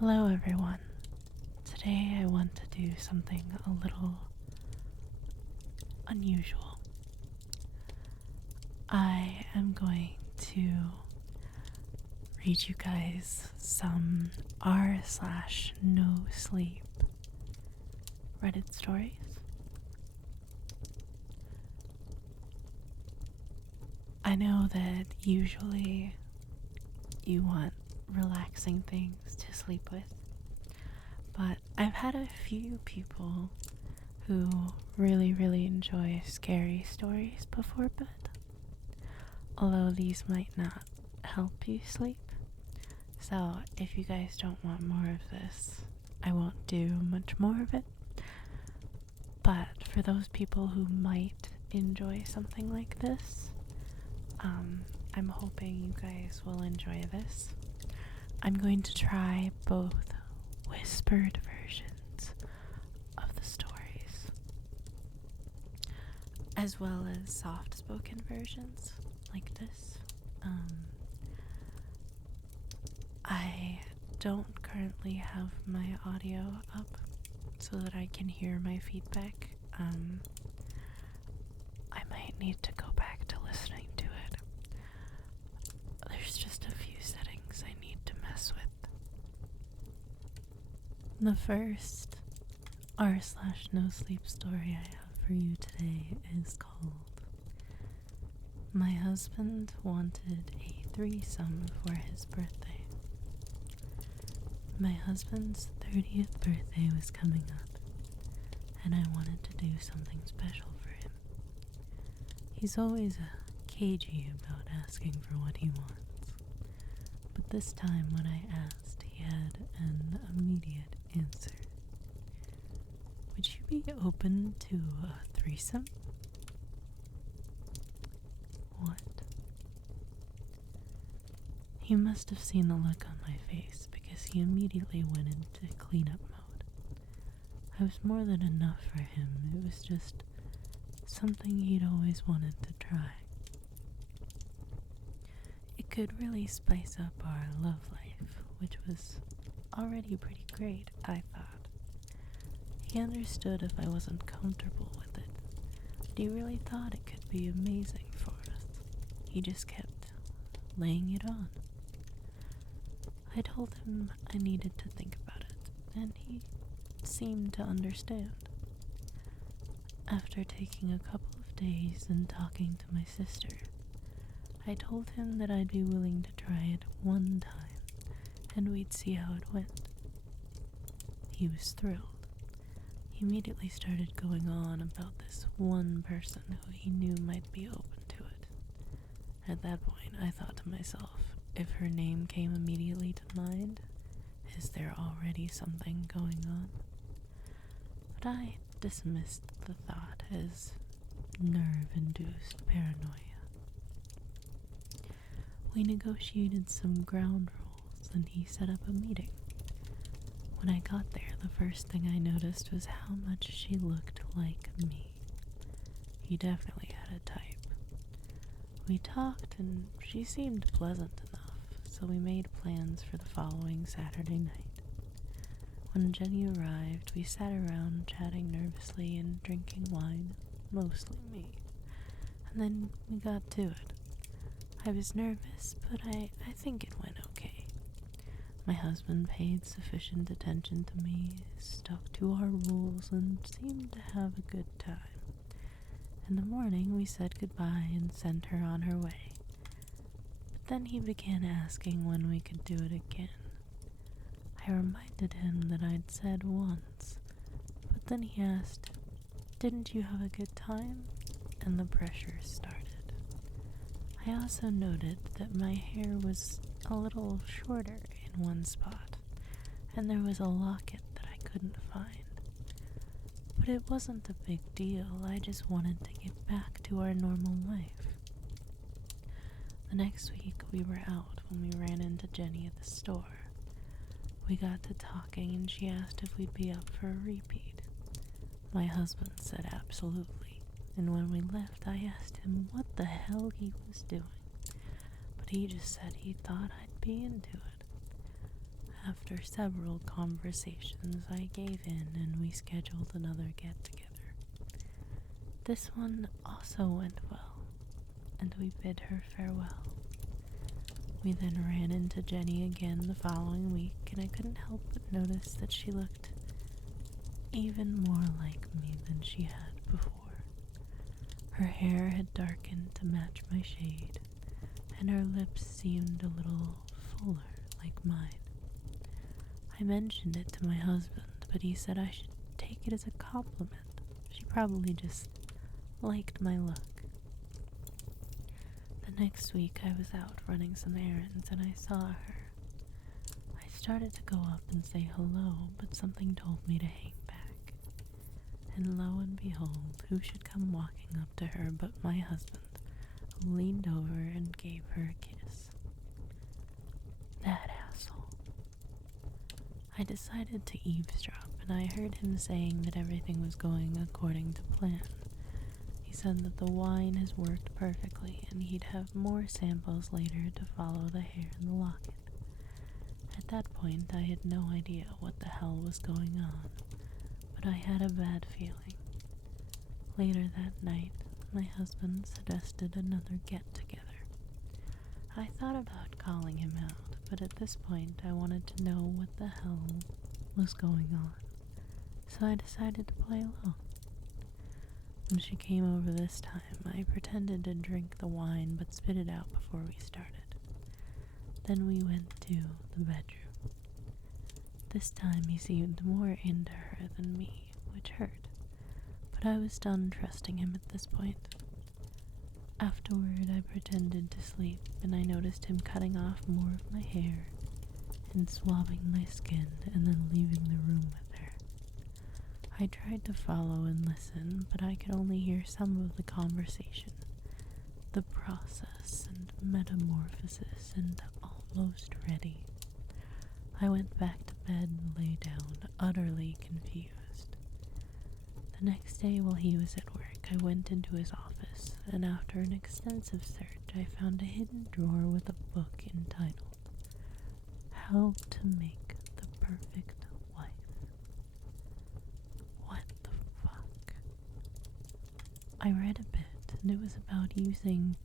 Hello, everyone. Today I want to do something a little unusual. I am going to read you guys some r slash no sleep Reddit stories. I know that usually you want relaxing things to sleep with, but I've had a few people who really enjoy scary stories before bed. Although these might not help you sleep. So if you guys don't want more of this, I won't do much more of it. But for those people who might enjoy something like this, I'm hoping you guys will enjoy this. I'm going to try both whispered versions of the stories, as well as soft-spoken versions like this. I don't currently have my audio up so that I can hear my feedback. I might need to go back to listening to it. There's just a few settings I need to mess with. The first r slash no sleep story I have for you today is called My Husband Wanted a Threesome for His Birthday. My husband's 30th birthday was coming up, and I wanted to do something special for him. He's always cagey about asking for what he wants, but this time when I asked, he had an immediate answer. Would you be open to a threesome? What? He must have seen the look on my face because he immediately went into cleanup mode. I was more than enough for him. It was just something he'd always wanted to try. It could really spice up our love life, which was already pretty great, I thought. He understood if I wasn't comfortable with it, but he really thought it could be amazing for us. He just kept laying it on. I told him I needed to think about it, and he seemed to understand. After taking a couple of days and talking to my sister, I told him that I'd be willing to try it one time, and we'd see how it went. He was thrilled. He immediately started going on about this one person who he knew might be open to it. At that point, I thought to myself, if her name came immediately to mind, is there already something going on? But I dismissed the thought as nerve-induced paranoia. We negotiated some ground rules and he set up a meeting. When I got there, the first thing I noticed was how much she looked like me. He definitely had a type. We talked and she seemed pleasant enough, so we made plans for the following Saturday night. When Jenny arrived, we sat around chatting nervously and drinking wine, mostly me. And then we got to it. I was nervous, but I think it went okay. My husband paid sufficient attention to me, stuck to our rules, and seemed to have a good time. In the morning, we said goodbye and sent her on her way. But then he began asking when we could do it again. I reminded him that I'd said once, but then he asked, "Didn't you have a good time?" And the pressure started. I also noted that my hair was a little shorter in one spot, and there was a locket that I couldn't find. But it wasn't a big deal, I just wanted to get back to our normal life. The next week we were out when we ran into Jenny at the store. We got to talking and she asked if we'd be up for a repeat. My husband said absolutely, and when we left I asked him what the hell he was doing, but he just said he thought I'd be into it. After several conversations, I gave in and we scheduled another get together. This one also went well, and we bid her farewell. We then ran into Jenny again the following week, and I couldn't help but notice that she looked even more like me than she had before. Her hair had darkened to match my shade, and her lips seemed a little fuller like mine. I mentioned it to my husband, but he said I should take it as a compliment. She probably just liked my look. The next week I was out running some errands and I saw her. I started to go up and say hello, but something told me to hang back. And lo and behold, who should come walking up to her but my husband, who leaned over and gave her a kiss. That asshole. I decided to eavesdrop, and I heard him saying that everything was going according to plan. He said that the wine has worked perfectly, and he'd have more samples later to follow the hair in the locket. At that point, I had no idea what the hell was going on, but I had a bad feeling. Later that night, my husband suggested another get-together. I thought about calling him out, but at this point I wanted to know what the hell was going on, so I decided to play along. When she came over this time, I pretended to drink the wine but spit it out before we started. Then we went to the bedroom. This time he seemed more into her than me, which hurt, but I was done trusting him at this point. Afterward, I pretended to sleep, and I noticed him cutting off more of my hair and swabbing my skin and then leaving the room with her. I tried to follow and listen, but I could only hear some of the conversation, the process and metamorphosis, and almost ready. I went back to bed and lay down, utterly confused. The next day, while he was at work, I went into his office, and after an extensive search, I found a hidden drawer with a book entitled How to Make the Perfect Wife. What the fuck? I read a bit, and it was about using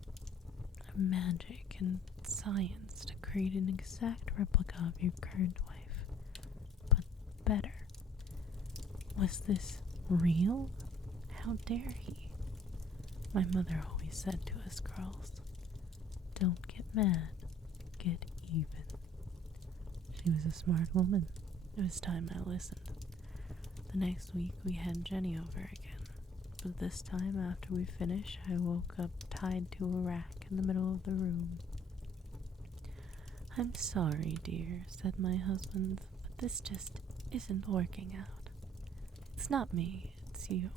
magic and science to create an exact replica of your current wife, but better. Was this real? How dare he? My mother always said to us girls, don't get mad, get even. She was a smart woman. It was time I listened. The next week we had Jenny over again, but this time after we finished I woke up tied to a rack in the middle of the room. I'm sorry, dear, said my husband, but this just isn't working out. It's not me, it's you.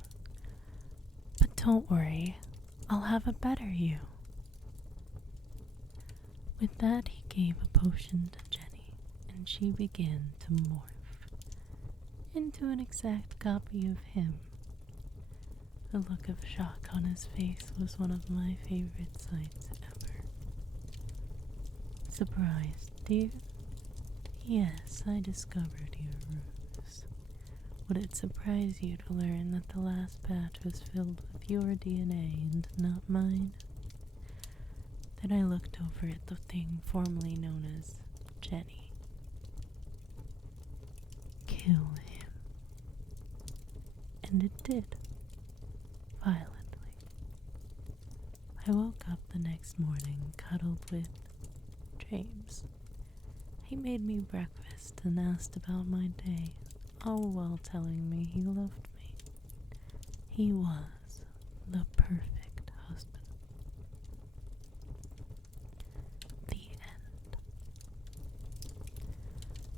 But don't worry, I'll have a better you. With that, he gave a potion to Jenny, and she began to morph into an exact copy of him. The look of shock on his face was one of my favorite sights ever. Surprised, dear? Yes, I discovered your ruse. Would it surprise you to learn that the last batch was filled with your DNA and not mine? Then I looked over at the thing formerly known as Jenny. Kill him. And it did. Violently. I woke up the next morning cuddled with James. He made me breakfast and asked about my day, all while telling me he loved me. He was the perfect husband. The end.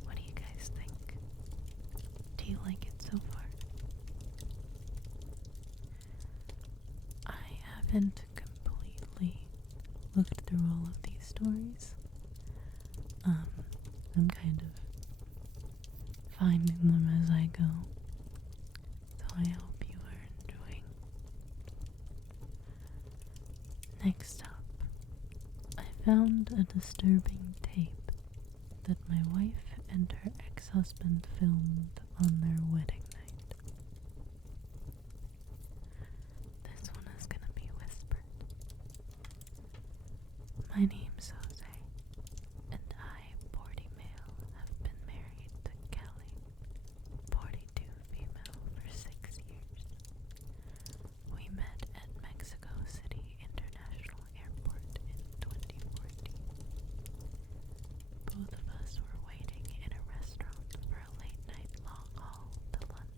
What do you guys think? Do you like it so far? I haven't completely looked through all of these stories. I'm kind of finding them as I go, so I hope you are enjoying. Next up, I found a disturbing tape that my wife and her ex-husband filmed on their wedding night. This one is gonna be whispered. My name's Jose, and I, 40 male, have been married to Kelly, 42 female, for 6 years. We met at Mexico City International Airport in 2014. Both of us were waiting in a restaurant for a late-night long haul to London.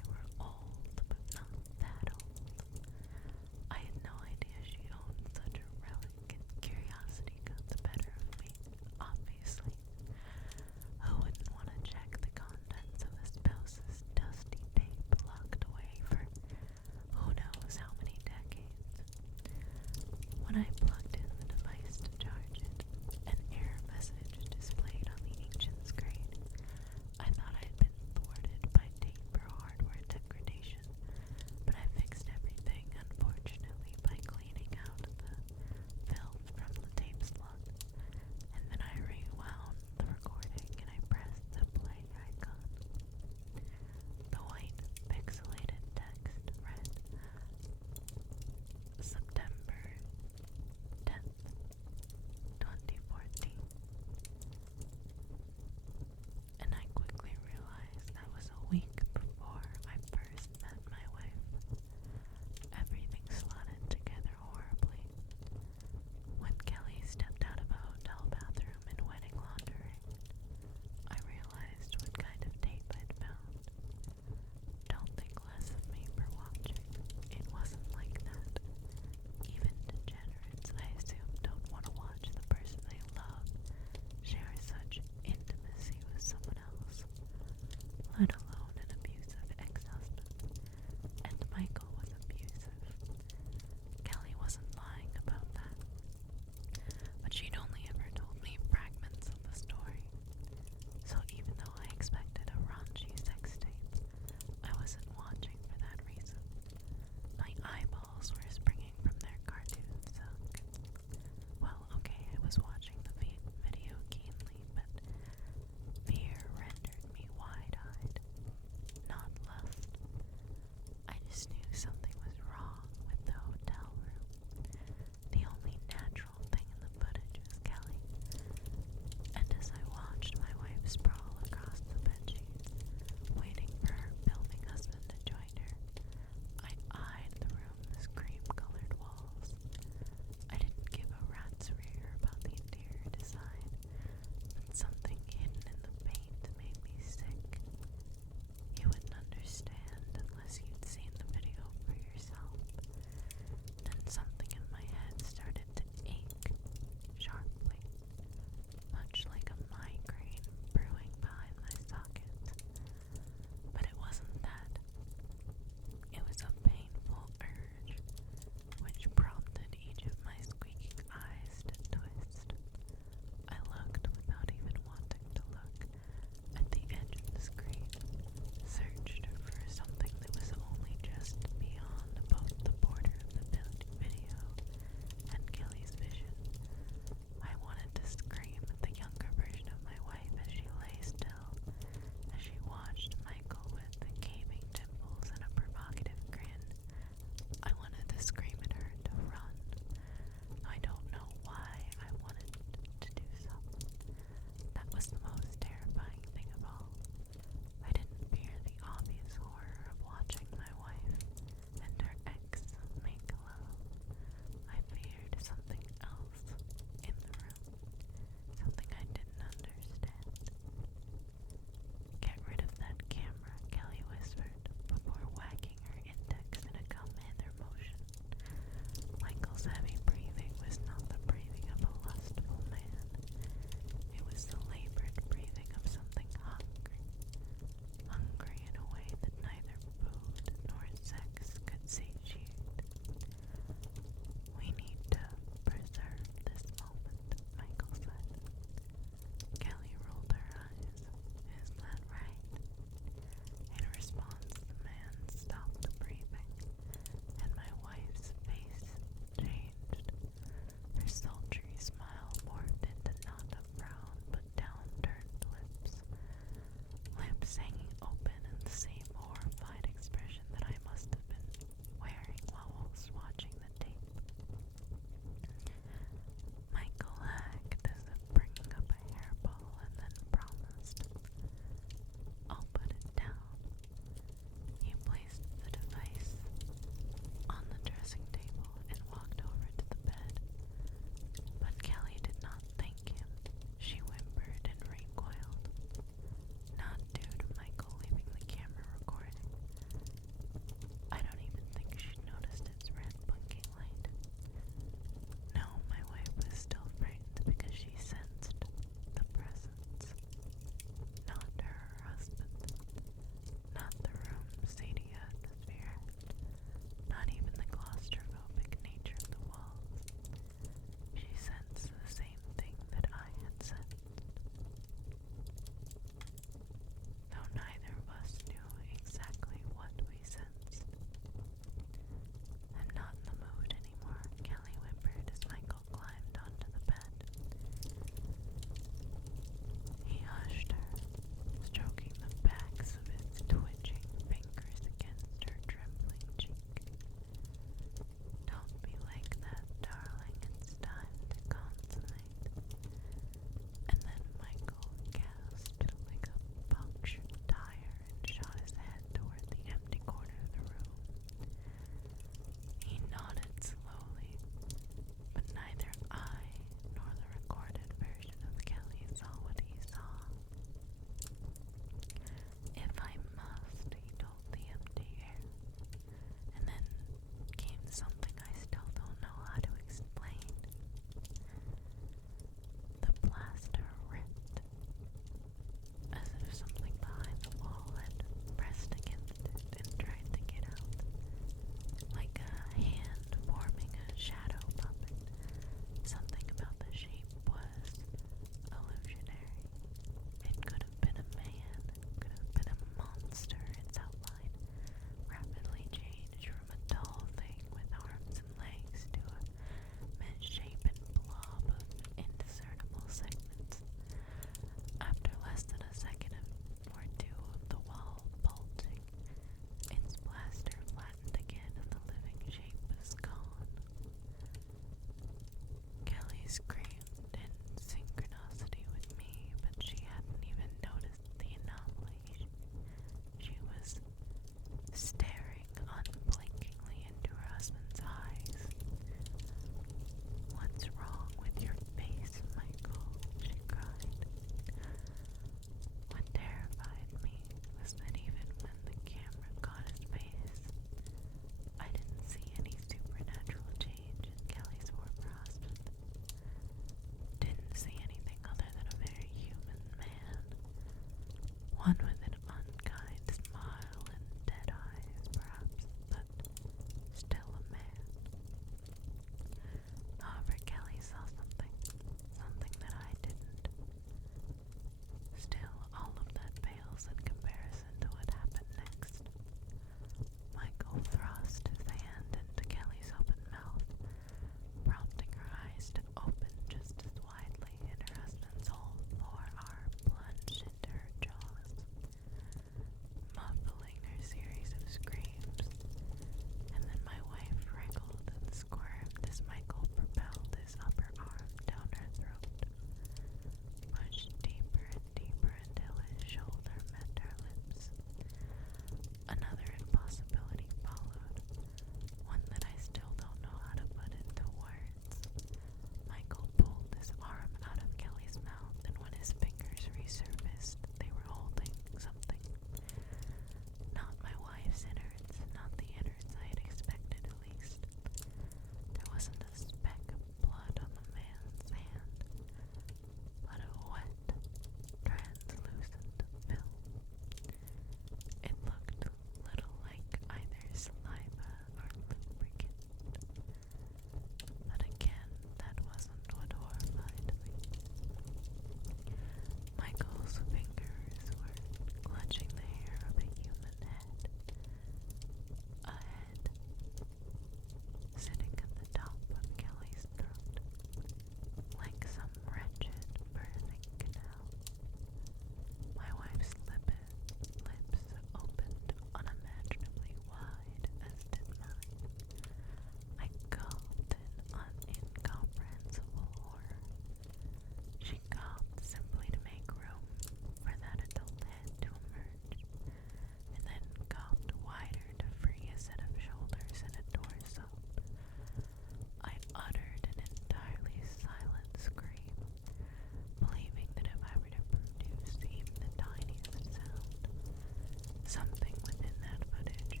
Something within that footage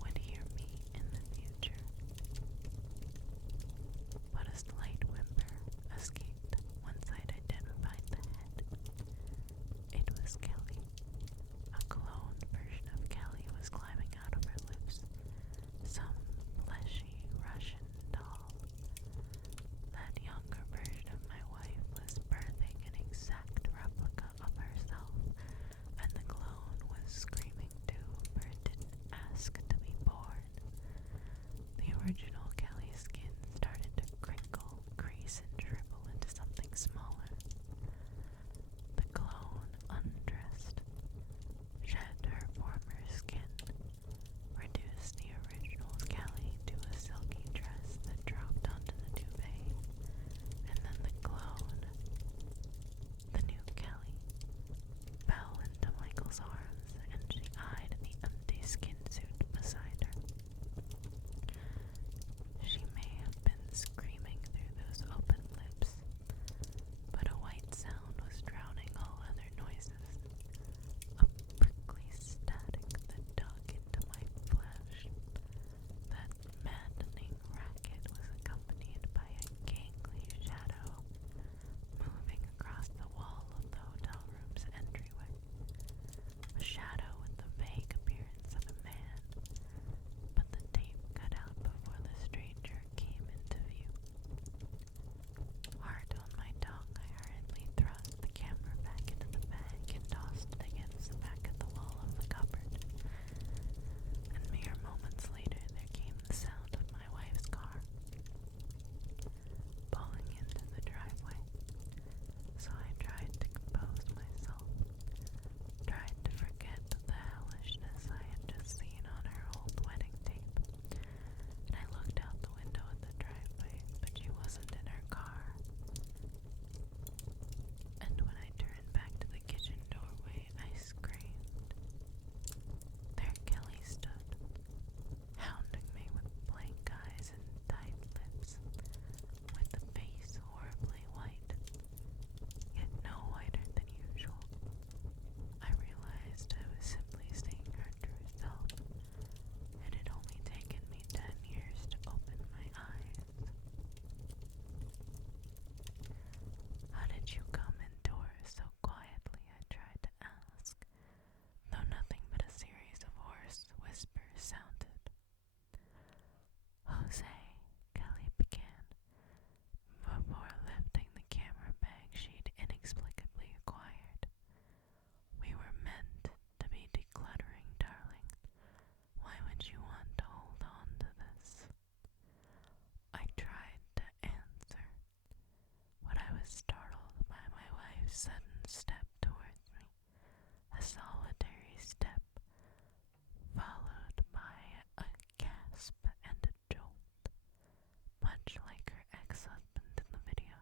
would hear me in the future. But a slight whimper escaped once I'd identified the head. It was Kelly. A clone version of Kelly was climbing out of her lips. Some fleshy Russian doll. That younger version of my wife was birthing an exact replica of herself, and the clone was screaming too, for it didn't ask to be born. The original Kelly skin started to crinkle, crease, and shrivel into something smaller. The clone undressed, shed her former skin, reduced the original Kelly to a silky dress that dropped onto the duvet, and then the clone, the new Kelly, fell into Michael's arms, and she eyed the empty skin suit beside her. She may have been screaming through those open lips, but a white sound was drowning all other noises. A prickly static that dug into my flesh. That maddening racket was accompanied by a gangly shadow moving across the wall of the hotel room's entryway. A shadow with the vague appearance of a man, but the tape cut out before the stranger came into view. Heart on my tongue, I hurriedly thrust the camera back into the bag and tossed it against the back of the wall of the cupboard. And mere moments later, there came the sound of my wife's car pulling into the driveway. So I tried to compose myself, tried to forget the hellishness I had just seen on her old wedding tape, and I looked out the window at the driveway, but she wasn't in her car. And when I turned back to the kitchen doorway, I screamed. There Kelly stood, hounding me with blank eyes and tight lips, with the face horribly white, yet no whiter than usual. I realized I was simply seeing her true self. It had only taken me 10 years to open my eyes. How did you come indoors so quietly? I tried to ask, though nothing but a series of hoarse whispers sounded. Jose, Kelly began, before lifting the camera bag she'd inexplicably acquired. We were meant to be decluttering, darling. Why would you want to hold on to this? I tried to answer, but I was startled by my wife's sudden step towards me, a solitary step, followed by a gasp and a jolt, much like her ex-husband in the video.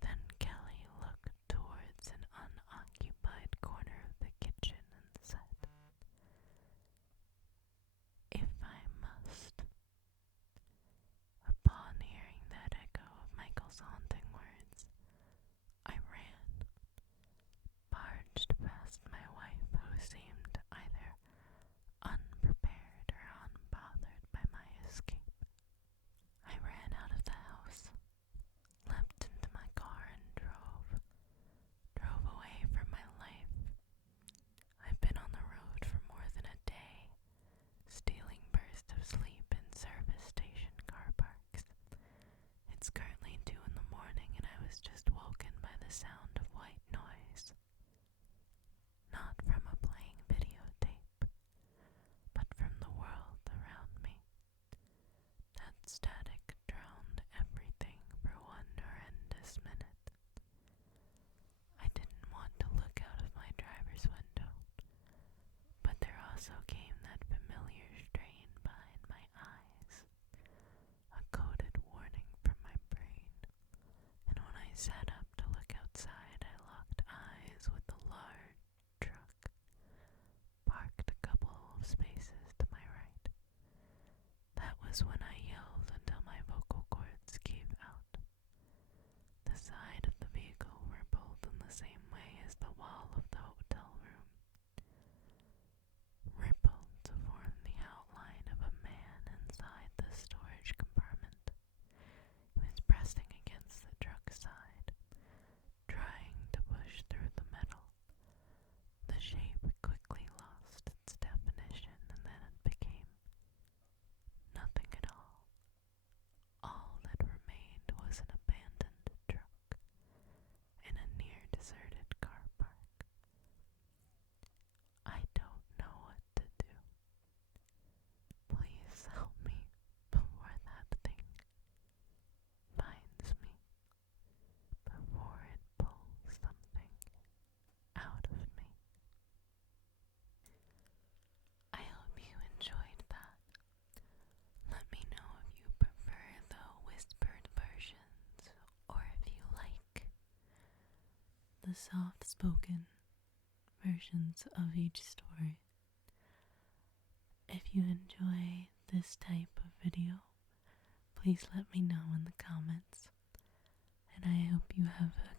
Then Kelly looked towards an unoccupied corner of the kitchen and said, "If I must." Upon hearing that echo of Michael's haunting words, I ran, barged past my wife, who seemed either unprepared or unbothered by my escape. I ran out of the house, leapt into my car and drove away for my life. I've been on the road for more than a day, stealing bursts of sleep in service station car parks. It's currently 2 in the morning and I was just woken by the sound of white noise. Not from a playing videotape, but from the world around me. That static drowned everything for one horrendous minute. I didn't want to look out of my driver's window, but there also came that familiar strain behind my eyes, a coded warning from my brain, and when I sat up to look outside, I locked eyes with the large truck, parked a couple of spaces to my right. That was when I yelled until my vocal cords gave out. The side of the vehicle rippled in the same way as the wall of the hotel room. soft spoken versions of each story. If you enjoy this type of video, please let me know in the comments, and I hope you have a